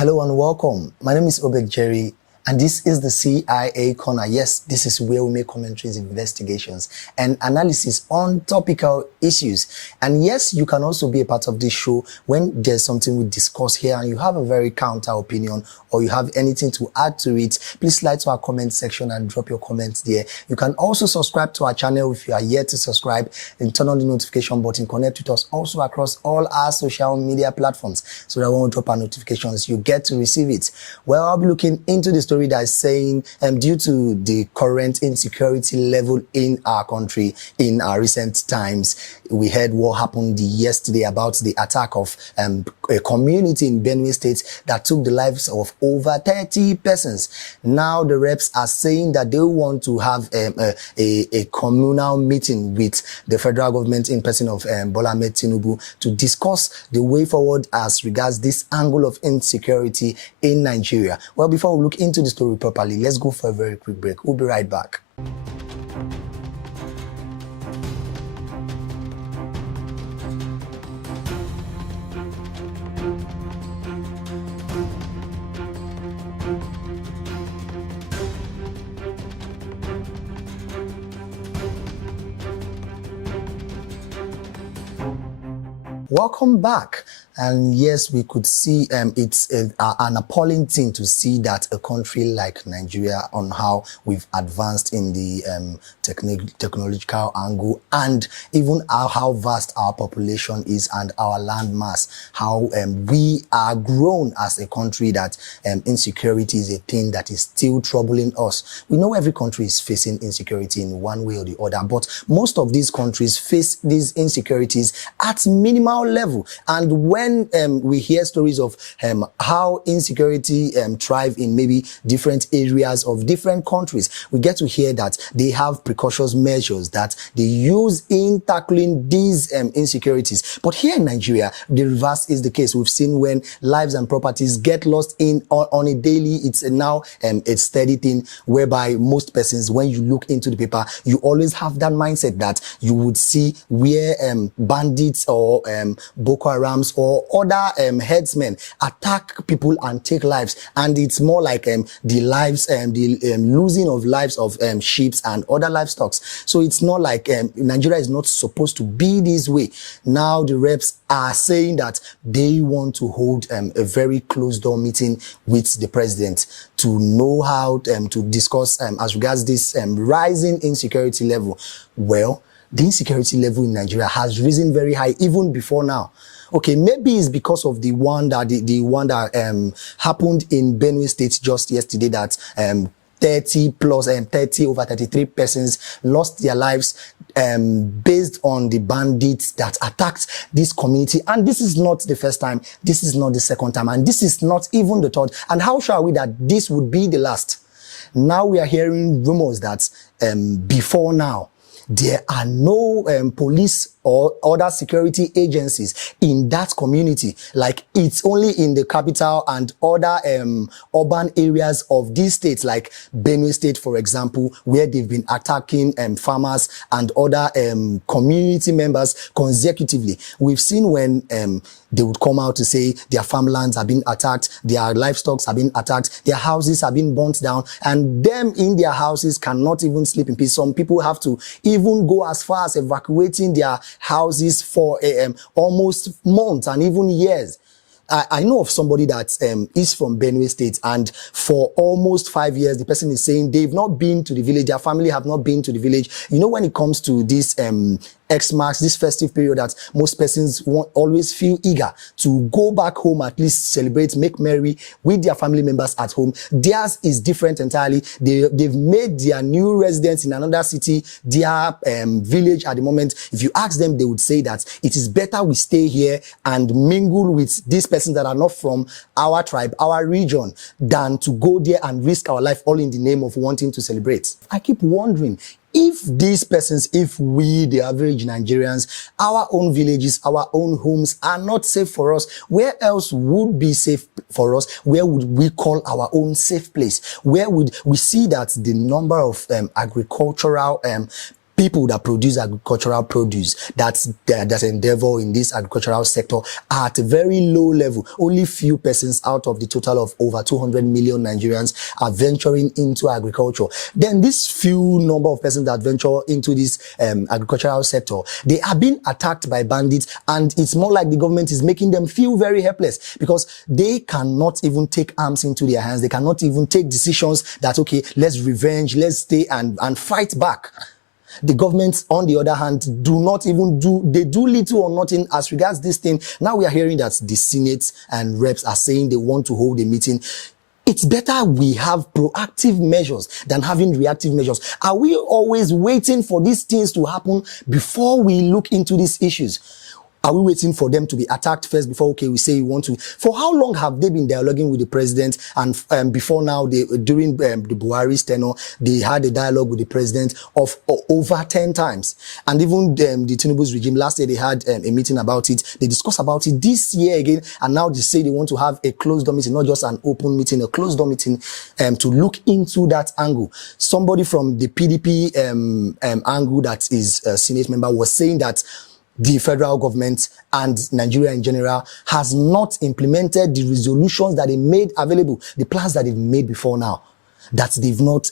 Hello and welcome. My name is Obek Jerry, and this is the CIA Corner. Yes, this is where we make commentaries, investigations, and analysis on topical issues. And yes, you can also be a part of this show when there's something we discuss here and you have a very counter opinion or you have anything to add to it. Please slide to our comment section and drop your comments there. You can also subscribe to our channel if you are yet to subscribe, and turn on the notification button. Connect with us also across all our social media platforms so that when we drop our notifications, you get to receive it. Well, I'll be looking into the story that is saying due to the current insecurity level in our country in our recent times, we heard what happened yesterday about the attack of a community in Benue State that took the lives of over 30 persons. Now the reps are saying that they want to have a communal meeting with the federal government in person of Bola Ahmed Tinubu to discuss the way forward as regards this angle of insecurity in Nigeria. Well, before we look into the story properly, let's go for a very quick break. We'll be right back. Welcome back. And yes, we could see it's an appalling thing to see that a country like Nigeria, on how we've advanced in the technological angle, and even how vast our population is and our land mass, how we are grown as a country, that insecurity is a thing that is still troubling us. We know every country is facing insecurity in one way or the other, but most of these countries face these insecurities at minimal level. And when we hear stories of how insecurity thrive in maybe different areas of different countries, we get to hear that they have precautions measures that they use in tackling these insecurities. But here in Nigeria, the reverse is the case. We've seen when lives and properties get lost on a daily, it's now a steady thing whereby most persons, when you look into the paper, you always have that mindset that you would see where bandits or Boko Harams or other headsmen attack people and take lives, and it's more like the lives the losing of lives of sheep and other livestock. So it's not like Nigeria is not supposed to be this way. Now the reps are saying that they want to hold a very closed door meeting with the president to know how to discuss as regards this rising insecurity level. Well, the insecurity level in Nigeria has risen very high even before now. Okay, maybe it's because of the one that happened in Benue State just yesterday, that 30 over 33 persons lost their lives based on the bandits that attacked this community. And this is not the first time, this is not the second time, and this is not even the third. And how sure are we that this would be the last? Now we are hearing rumors that before now, there are no police or other security agencies in that community. Like, it's only in the capital and other urban areas of these states, like Benue State, for example, where they've been attacking farmers and other community members consecutively. We've seen when they would come out to say their farmlands have been attacked, their livestock have been attacked, their houses have been burnt down, and them in their houses cannot even sleep in peace. Some people have to even go as far as evacuating their houses for almost months and even years. I know of somebody that is from Benue State, and for almost 5 years, the person is saying they've not been to the village, their family have not been to the village. You know, when it comes to this Xmas, this festive period, that most persons always feel eager to go back home, at least celebrate, make merry with their family members at home. Theirs is different entirely. They've made their new residence in another city their village at the moment. If you ask them, they would say that it is better we stay here and mingle with these persons that are not from our tribe, our region, than to go there and risk our life all in the name of wanting to celebrate. I keep wondering, if these persons, if we, the average Nigerians, our own villages, our own homes are not safe for us, where else would be safe for us? Where would we call our own safe place? Where would we see that the number of agricultural people that produce agricultural produce, that endeavor in this agricultural sector are at a very low level. Only few persons out of the total of over 200 million Nigerians are venturing into agriculture. Then this few number of persons that venture into this agricultural sector, they are being attacked by bandits, and it's more like the government is making them feel very helpless because they cannot even take arms into their hands. They cannot even take decisions that, okay, let's revenge, let's stay and fight back. The government, on the other hand, they do little or nothing as regards this thing. Now we are hearing that the Senate and reps are saying they want to hold a meeting. It's better we have proactive measures than having reactive measures. Are we always waiting for these things to happen before we look into these issues? Are we waiting for them to be attacked first before, okay, we say we want to? For how long have they been dialoguing with the president? And before now, during the Buhari's tenure, they had a dialogue with the president of over 10 times. And even the Tinubu's regime, last year they had a meeting about it. They discussed about it this year again. And now they say they want to have a closed-door meeting, not just an open meeting, a closed-door meeting to look into that angle. Somebody from the PDP angle, that is a Senate member, was saying that the federal government and Nigeria in general has not implemented the resolutions that they made available, the plans that they've made before now, that they've not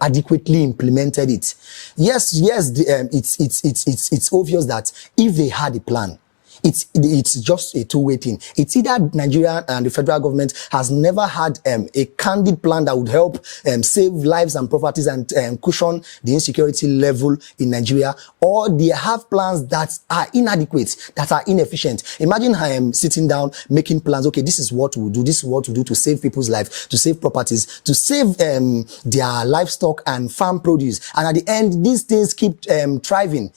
adequately implemented it. Yes, it's obvious that if they had a plan, it's just a two-way thing. It's either Nigeria and the federal government has never had a candid plan that would help save lives and properties and cushion the insecurity level in Nigeria, or they have plans that are inadequate, that are inefficient. Imagine I am sitting down making plans. Okay, this is what we'll do. This is what we'll do to save people's lives, to save properties, to save their livestock and farm produce. And at the end, these things keep thriving.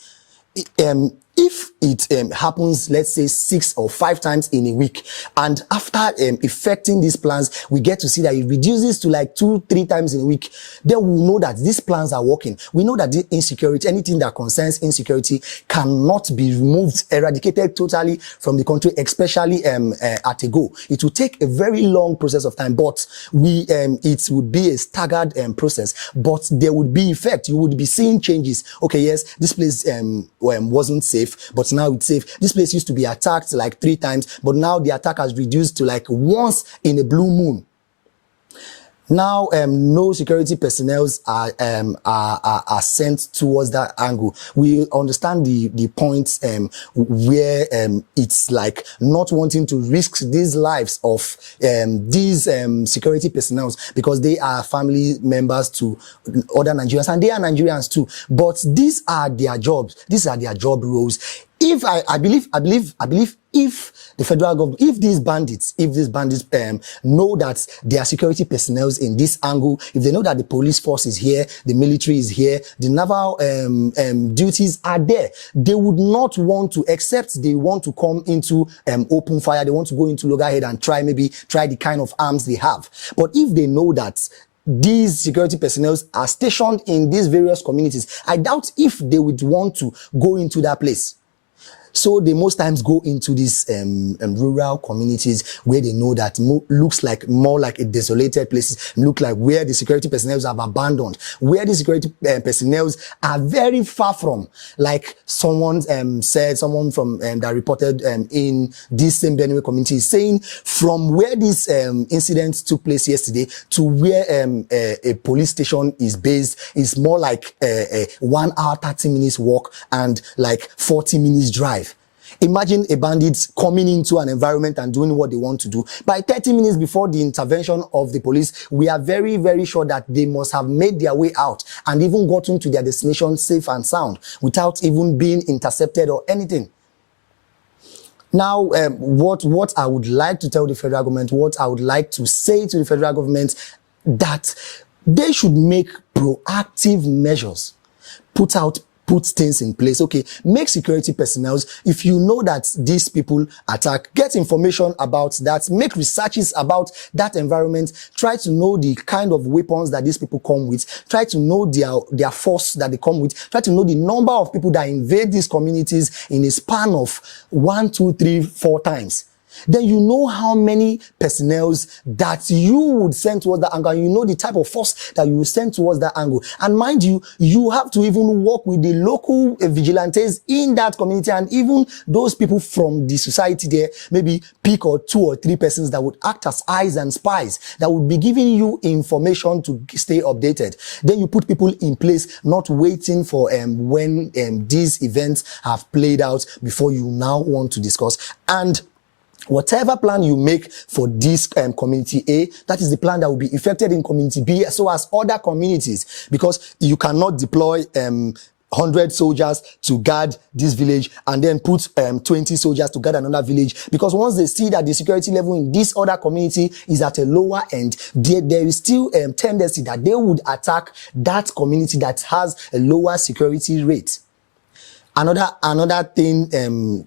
If it happens, let's say 6 or 5 times in a week, and after effecting these plans, we get to see that it reduces to like 2-3 times in a week, then we know that these plans are working. We know that the insecurity, anything that concerns insecurity, cannot be removed, eradicated totally from the country, especially at a go. It will take a very long process of time, but it would be a staggered process, but there would be effect. You would be seeing changes. Okay, yes, this place wasn't safe, but now it's safe. This place used to be attacked like 3 times, but now the attack has reduced to like once in a blue moon. Now, no security personnel are sent towards that angle. We understand the points where it's like not wanting to risk these lives of these security personnel because they are family members to other Nigerians, and they are Nigerians too. But these are their jobs. These are their job roles. If I believe if the federal government, if these bandits know that there are security personnel in this angle, if they know that the police force is here, the military is here, the naval duties are there, they would not want to, except they want to come into open fire, they want to go into loggerhead and try the kind of arms they have. But if they know that these security personnel are stationed in these various communities, I doubt if they would want to go into that place. So they most times go into these rural communities where they know that looks like more like a desolated places, look like where the security personnel have abandoned, where the security personnel are very far from. Like someone said, someone from that reported in this same Benue community saying from where this incident took place yesterday to where a police station is based is more like a 1 hour 30 minutes walk and like 40 minutes drive. Imagine a bandit coming into an environment and doing what they want to do. By 30 minutes before the intervention of the police, we are very, very sure that they must have made their way out and even gotten to their destination safe and sound without even being intercepted or anything. Now, what I would like to tell the federal government, what I would like to say to the federal government, that they should make proactive measures, put things in place. Okay, make security personnel. If you know that these people attack, get information about that, make researches about that environment, try to know the kind of weapons that these people come with, try to know their force that they come with, try to know the number of people that invade these communities in a span of 1, 2, 3, 4 times. then you know how many personnel that you would send towards that angle. You know the type of force that you will send towards that angle. And mind you, you have to even work with the local vigilantes in that community, and even those people from the society there, maybe pick or 2 or 3 persons that would act as eyes and spies, that would be giving you information to stay updated. Then you put people in place, not waiting for when these events have played out before you now want to discuss. And whatever plan you make for this community A, that is the plan that will be effected in community B, so as other communities, because you cannot deploy 100 soldiers to guard this village and then put 20 soldiers to guard another village, because once they see that the security level in this other community is at a lower end, there is still a tendency that they would attack that community that has a lower security rate. Another thing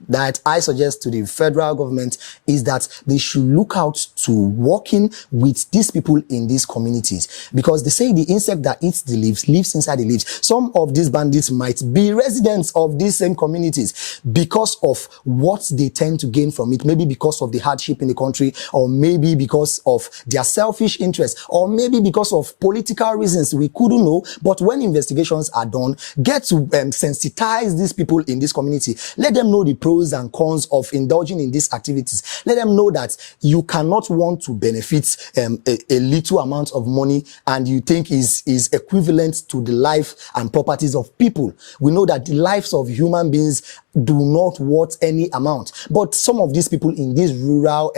that I suggest to the federal government is that they should look out to working with these people in these communities, because they say the insect that eats the leaves lives inside the leaves. Some of these bandits might be residents of these same communities because of what they tend to gain from it, maybe because of the hardship in the country, or maybe because of their selfish interests, or maybe because of political reasons. We couldn't know. But when investigations are done, get to sensitize these people in this community. Let them know the pros and cons of indulging in these activities. Let them know that you cannot want to benefit a little amount of money and you think is equivalent to the life and properties of people. We know that the lives of human beings do not worth any amount. But some of these people in these rural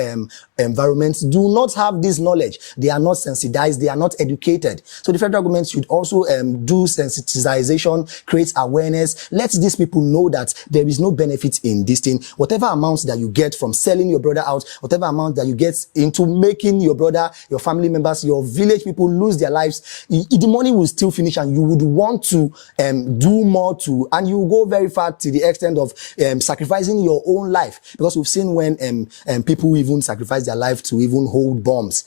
environments do not have this knowledge. They are not sensitized. They are not educated. So the federal government should also do sensitization, create awareness. Let these people know that there is no benefit in this thing. Whatever amount that you get from selling your brother out, whatever amount that you get into making your brother, your family members, your village people lose their lives, the money will still finish, and you would want to do more to, and you go very far to the extent of sacrificing your own life, because we've seen when people even sacrifice their life to even hold bombs.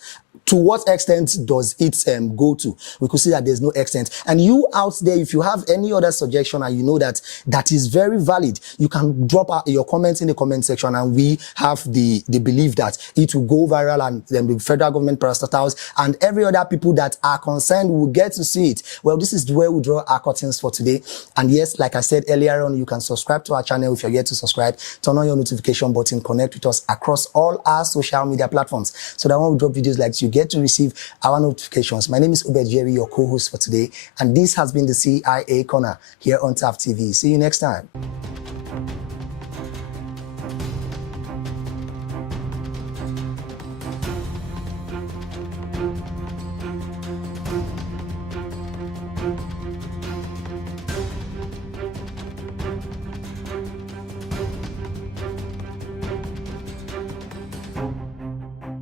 To what extent does it go to? We could see that there's no extent. And you out there, if you have any other suggestion and you know that that is very valid, you can drop your comments in the comment section, and we have the belief that it will go viral, and the federal government parastatals and every other people that are concerned will get to see it. Well, this is where we draw our curtains for today. And yes, like I said earlier on, you can subscribe to our channel if you're yet to subscribe. Turn on your notification button, connect with us across all our social media platforms, so that when we drop videos like this, you get to receive our notifications. My name is Obed Jerry, your co-host for today, and this has been the CIA Corner here on TAF TV. See you next time.